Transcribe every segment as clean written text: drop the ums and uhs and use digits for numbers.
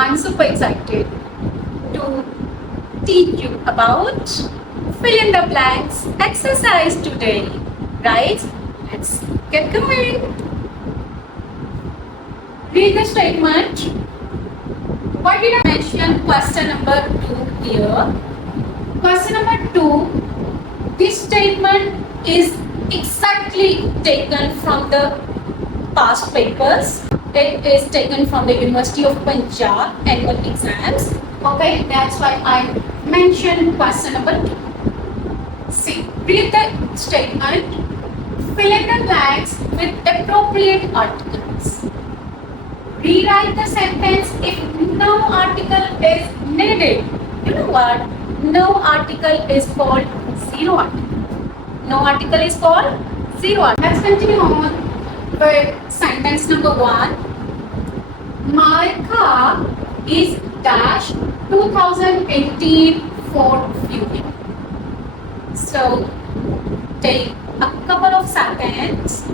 I'm super excited to teach you about fill in the blanks exercise today. Right? Let's get going. Read the statement. Why did I mention question number 2 here? Question number 2, this statement is exactly taken from the past papers. It is taken from the University of Punjab annual exams. Okay, that's why I mentioned question number 2. See, read the statement. Fill in the blanks with appropriate articles. Rewrite the sentence if no article is needed. You know what? No article is called zero article. No article is called zero article. Let's continue on with sentence number 1. My car is dash 2018 Ford Fury. So take a couple of seconds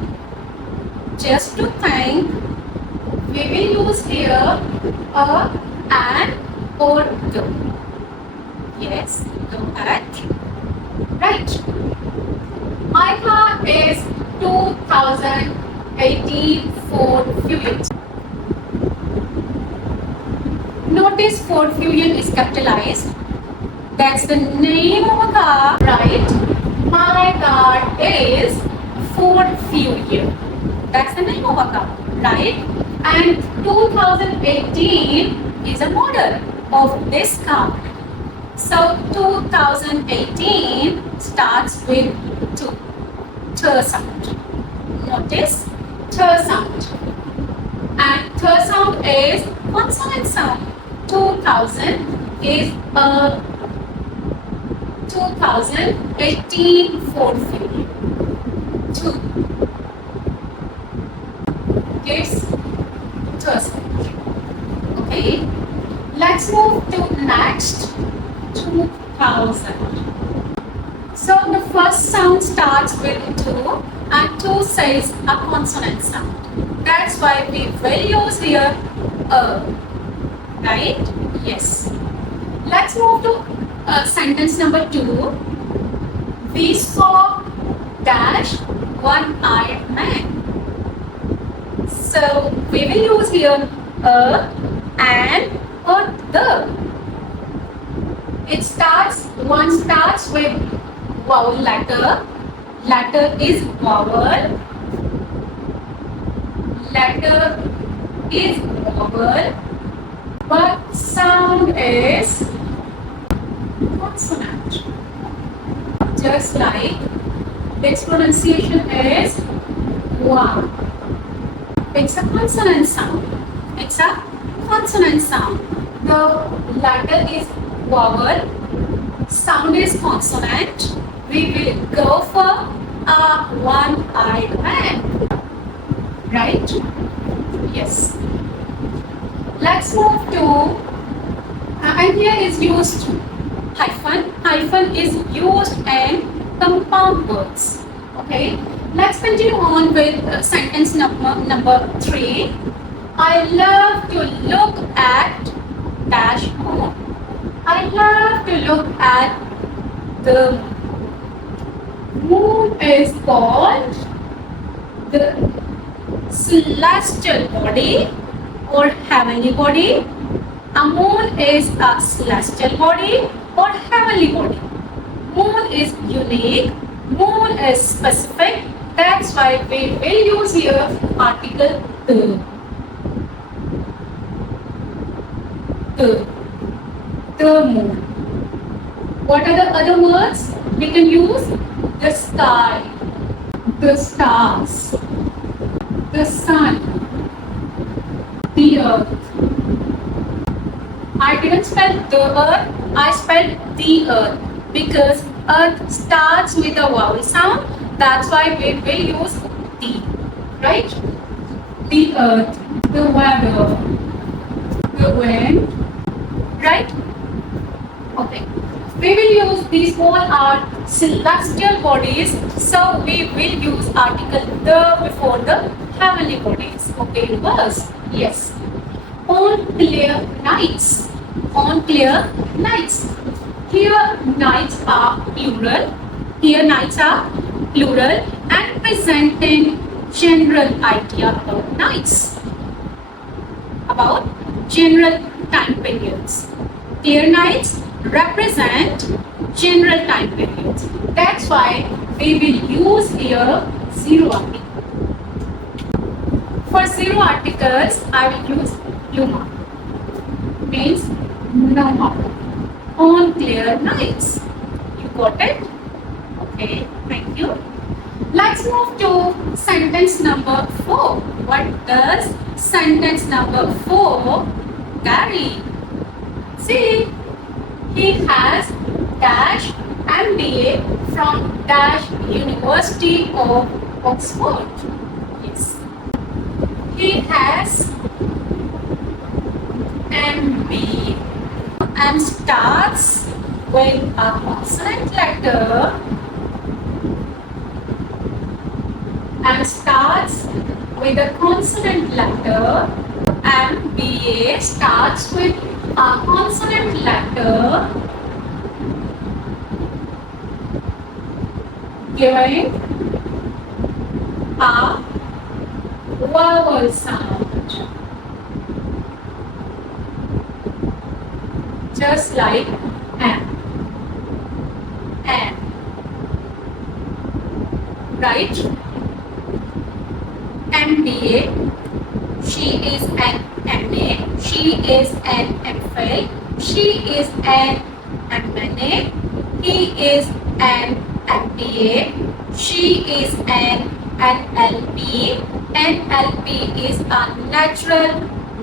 just to think. We will use here a, and, or the. Yes, go ahead. Right. My car is 2018 Ford Fury. Notice Ford Fury is capitalized. That's the name of a car, right? My car is Ford Fury. That's the name of a car, right? And 2018 is a model of this car. So 2018 starts with 2. Th sound. Notice th sound. And th sound is consonant sound. 2000 is a 2018 Ford Fury. 2 gives th sound. Okay. Let's move to next. 2000. So the first sound starts with 2 and 2 says a consonant sound. That's why we will use here a. Right? Yes. Let's move to sentence number 2. We saw dash one-eyed man. So we will use here a and or the. One starts with vowel letter. Letter is vowel. Letter is vowel. But sound is consonant. Just like its pronunciation is wa. It's a consonant sound. It's a consonant sound. The letter is vowel, sound is consonant. We will go for a one-eyed man. Right? Yes. Let's move to, and here is used hyphen. Hyphen is used in compound words. Okay. Let's continue on with sentence number 3. I love to look at dash moon. I love to look at the moon. Is called the celestial body or heavenly body. A moon is a celestial body or heavenly body. Moon is unique. Moon is specific. That's why we will use here article the. The moon. What are the other words we can use? The sky, the stars, the sun, the earth. I didn't spell the earth, I spelled the earth because earth starts with a vowel sound. That's why we will use the. Right? The earth, the weather, the wind. Right? Okay. We will use these all are celestial bodies, so we will use article the before the heavenly bodies. Okay, reverse. Yes. On clear nights. On clear nights. Here nights are plural. Here nights are plural and presenting general idea about nights. About general time periods. Clear nights represent general time periods. That's why we will use here zero article. For zero articles, I will use blue mark. Means no mark. On clear nights. You got it? Okay, thank you. Let's move to sentence number 4. What does sentence number 4 carry? See, he has dash MBA from dash University of Oxford. Yes. He has MBA and starts with a consonant letter MBA starts with a consonant letter giving a vowel sound, just like M. Right? MBA, she is an MA, she is an MPhil, she is an MNA, he is an MBA, she is an NLP. NLP is a natural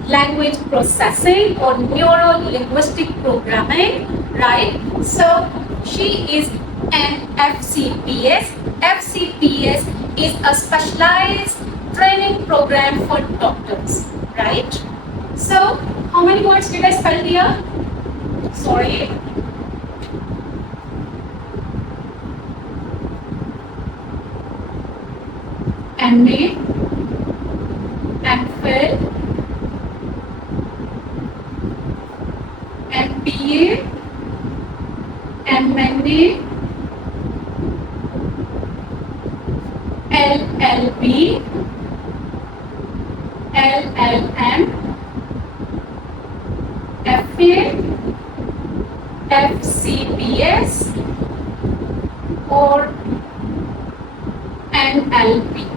language processing or neuro-linguistic programming, right? So she is an FCPS. FCPS is a specialized training program for doctors, right? So how many words did I spell here? Sorry. MA, MPhil, MBA, MNA, LLB, LLM, FA, FCPS or NLP.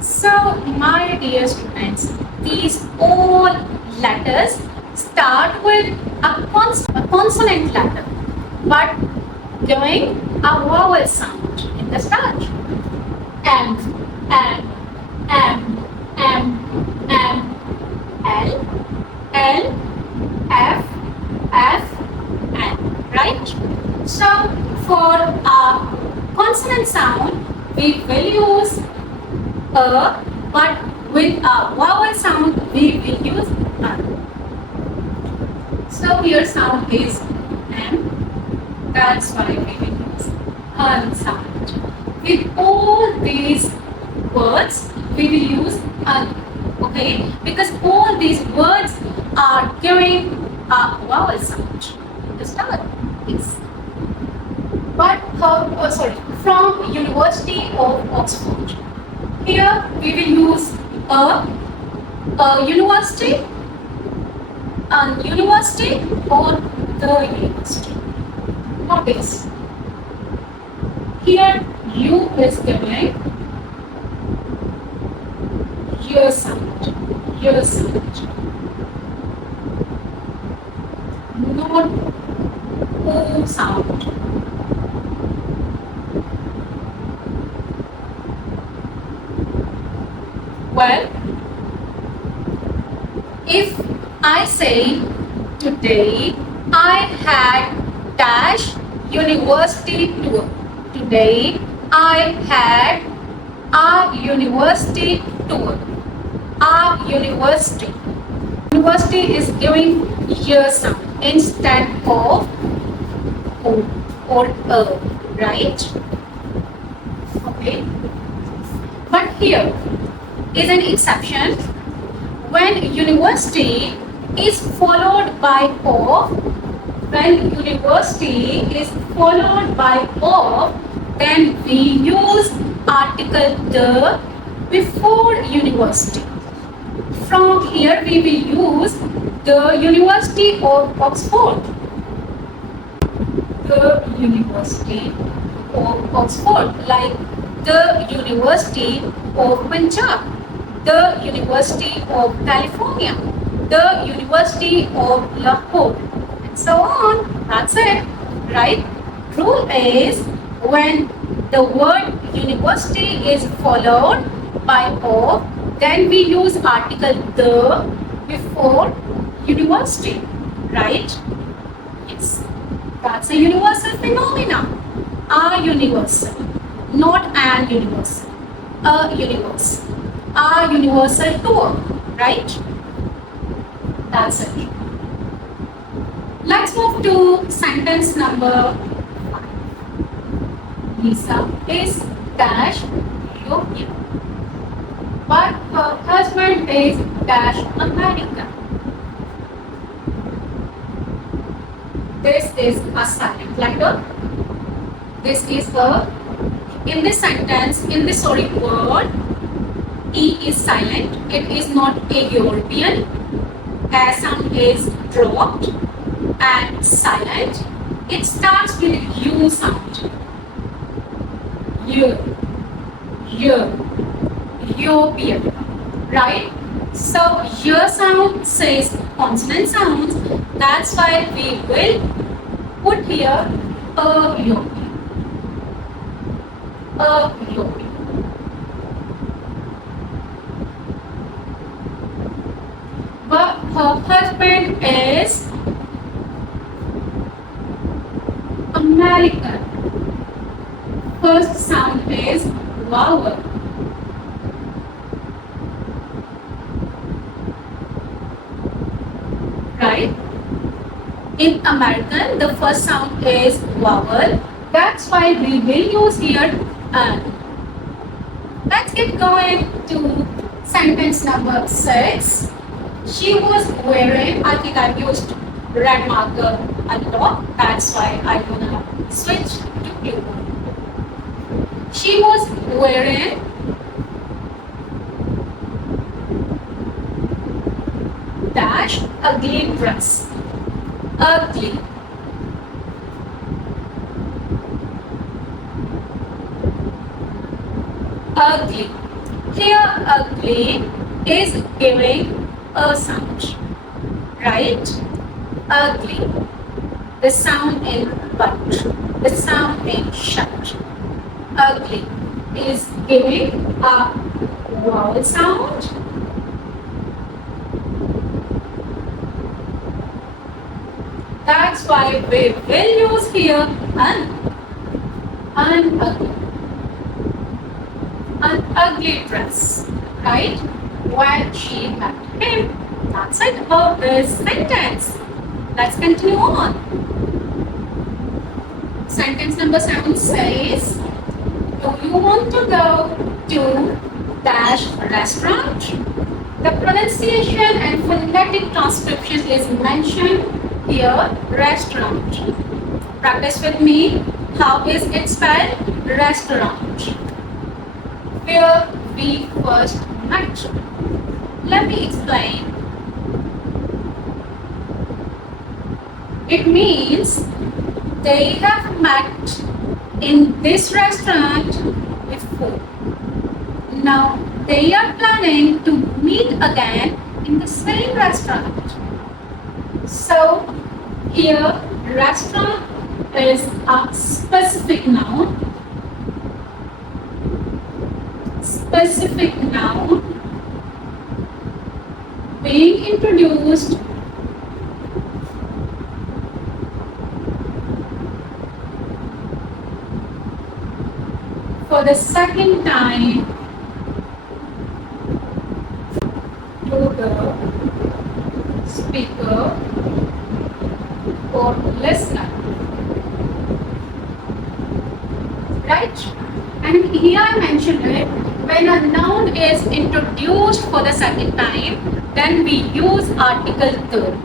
So my dear students, these all letters start with a consonant letter but giving a vowel sound in the start. M, M, M, M, M, L, L, F, F, N, right? So for a consonant sound, we will use a, but with a vowel sound, we will use a. So here sound is M, that's why we will use an sound. With all these words, we will use an, okay? Because all these words are giving a vowel sound. Understand? Yes. But from University of Oxford. Here we will use a university, an university or the university. Notice here U is giving your sound, not O sound. Well, if I say today I had dash university tour. Today I had a university tour. A university. University is giving here sound instead of O or A, right? Okay. But here is an exception. when university is followed by of, when university is followed by of, then we use article the before university. From here we will use the University of Oxford. The University of Oxford, like the University of Punjab, the University of California, the University of Lahore, and so on. That's it, right? Rule is when the word university is followed by of, then we use article the before university, right? Yes. That's a universal phenomena. A universal, not an universal. A universal. A universal tour, right? That's it. Let's move to sentence number 5. Lisa is dash European, but her husband is dash American. This is a silent letter. This is a, in this sentence, in this word, E is silent. It is not a European. A sound is dropped and silent. It starts with U sound. U, European, right? So your sound says consonant sounds. That's why we will put here a European. A European. But her husband is American. First sound is vowel. Right? In American, the first sound is vowel. That's why we will use here an. Let's get going to sentence number 6. She was wearing, I think I've used red marker a lot. That's why I'm gonna switch to blue. She was wearing dash ugly dress. Ugly. Ugly. Here ugly is giving a sound, right? Ugly. The sound in but, the sound in shut. Ugly is giving a vowel sound. That's why we will use here an ugly. An ugly dress, right? When she met him. That's it about this sentence. Let's continue on. Sentence number 7 says, do you want to go to dash restaurant? The pronunciation and phonetic transcription is mentioned here, restaurant. Practice with me. How is it spelled? Restaurant. Where we first met. Let me explain. It means they have met in this restaurant before. Now they are planning to meet again in the same restaurant. So here restaurant is a specific noun. Specific noun being introduced for the second time to the speaker or listener, right? And here I mentioned it, When a noun is introduced for the second time, then we use article the.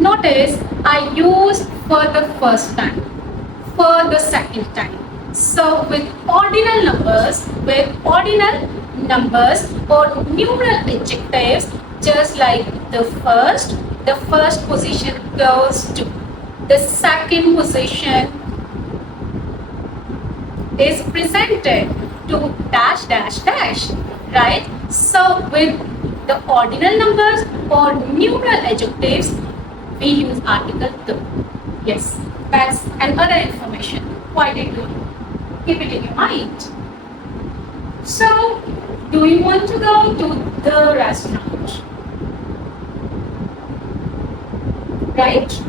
Notice I used for the first time, for the second time. So with ordinal numbers or numeral adjectives, just like the first position goes to the second position is presented to dash dash dash, right? So with the ordinal numbers or numeral adjectives, we use article the. Yes, that's another information. Quite good. Keep it in your mind. So, do you want to go to the restaurant? Right?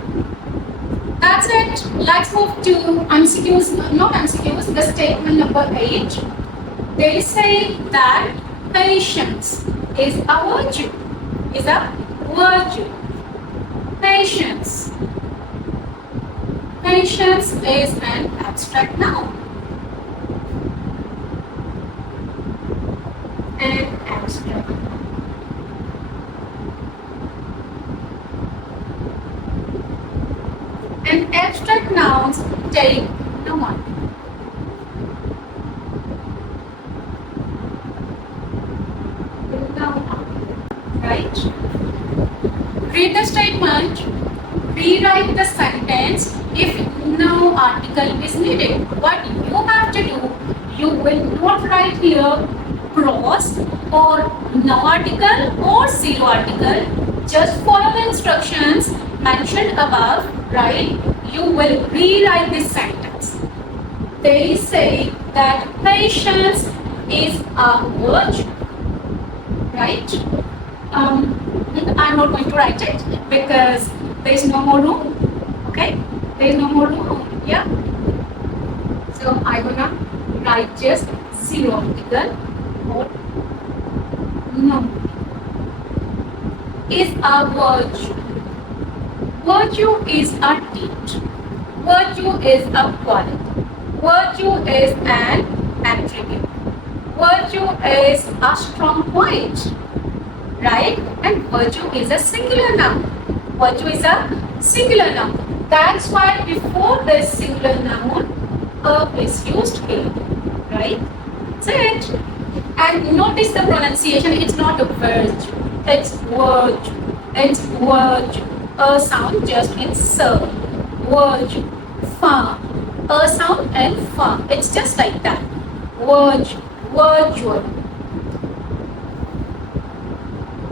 That's it. Let's move to MCQs, not MCQs, the statement number 8. They say that patience is a virtue. Is a virtue. Patience. Patience is an abstract noun. An abstract noun. And abstract nouns take no one. Right? Read the statement. Rewrite the sentence if no article is needed. What you have to do, you will not write here cross or no article or zero article. Just follow the instructions mentioned above, right? You will rewrite this sentence. They say that patience is a virtue, right? I'm not going to write it because there is no more room. Okay, there is no more room. Yeah. So I'm gonna write just zero article or no. Is a virtue. Virtue is a trait. Virtue is a quality. Virtue is an attribute. Virtue is a strong point. Right? And virtue is a singular noun. Virtue is a singular noun. That's why before this singular noun, a is used here. Right? That's it. And notice the pronunciation. It's not a virtue. It's virtue. It's virtue. A sound just in sir. Virtue. Fa. A sound and fa. It's just like that. Virtue. Virtual.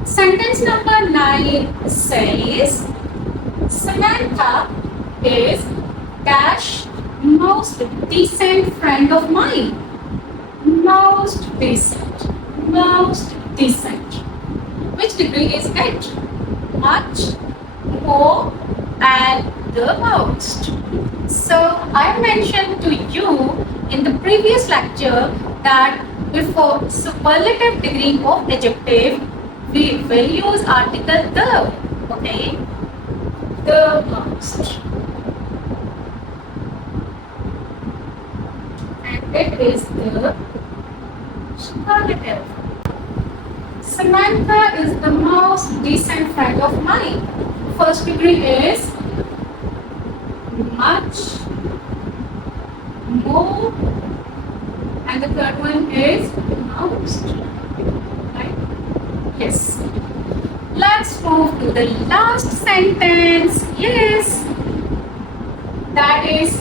Sentence number 9 says, Samantha is dash most decent friend of mine. Most decent. Most decent. Which degree is it? Much, more, and the most. So I mentioned to you in the previous lecture that before superlative degree of adjective, we will use article the, okay? The most. And it is the superlative. Samantha is the most decent friend of mine. First degree is much, more, and the third one is most. Right? Yes. Let's move to the last sentence. Yes. That is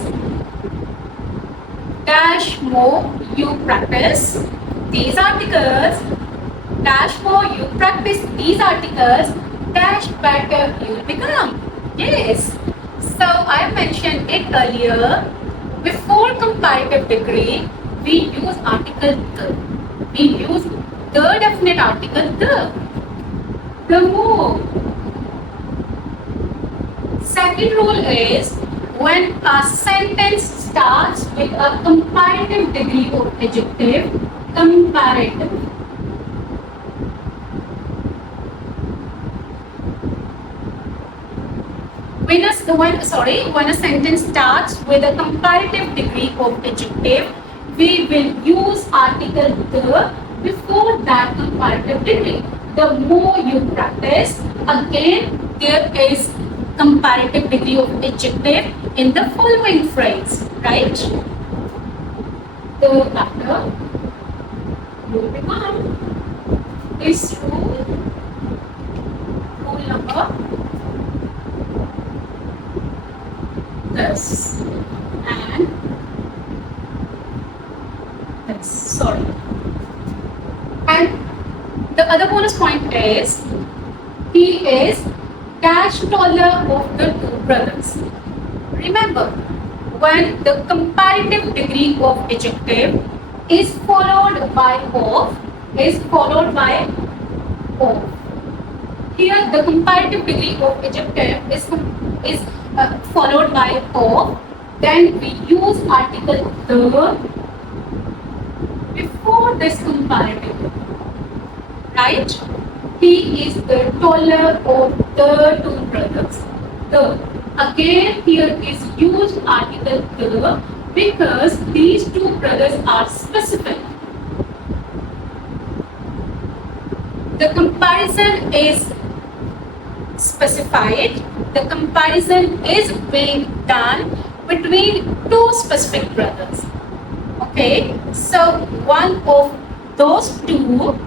dash more you practice these articles, dash more you practice these articles, dash better you become. Yes. So I mentioned it earlier. Before comparative degree, we use article the. We use the definite article the. The more. Second rule is when a sentence starts with a comparative degree of adjective, comparative. When a sentence starts with a comparative degree of adjective, we will use article the before that comparative degree. The more you practice, again there is comparative degree of adjective in the following phrase, right? The latter will become this rule number this and this. Sorry. And the other bonus point is he is dash taller of the two brothers. Remember, when the comparative degree of adjective is followed by of, here the comparative degree of adjective is followed by of, then we use article the before this comparative, right? He is the taller of the two brothers. The again here is used article the because these two brothers are specific. The comparison is specified. The comparison is being done between two specific brothers. Okay, so one of those two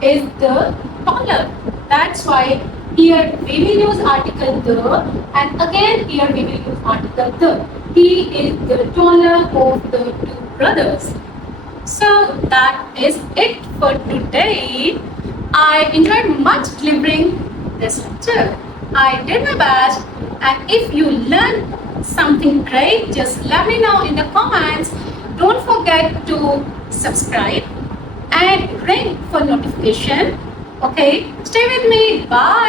is the taller. That's why here we will use article the, and again here we will use article the. He is the taller of the two brothers. So that is it for today. I enjoyed much delivering this lecture. I did my best, and if you learned something great, just let me know in the comments. Don't forget to subscribe and ring for notification. Okay, stay with me. Bye.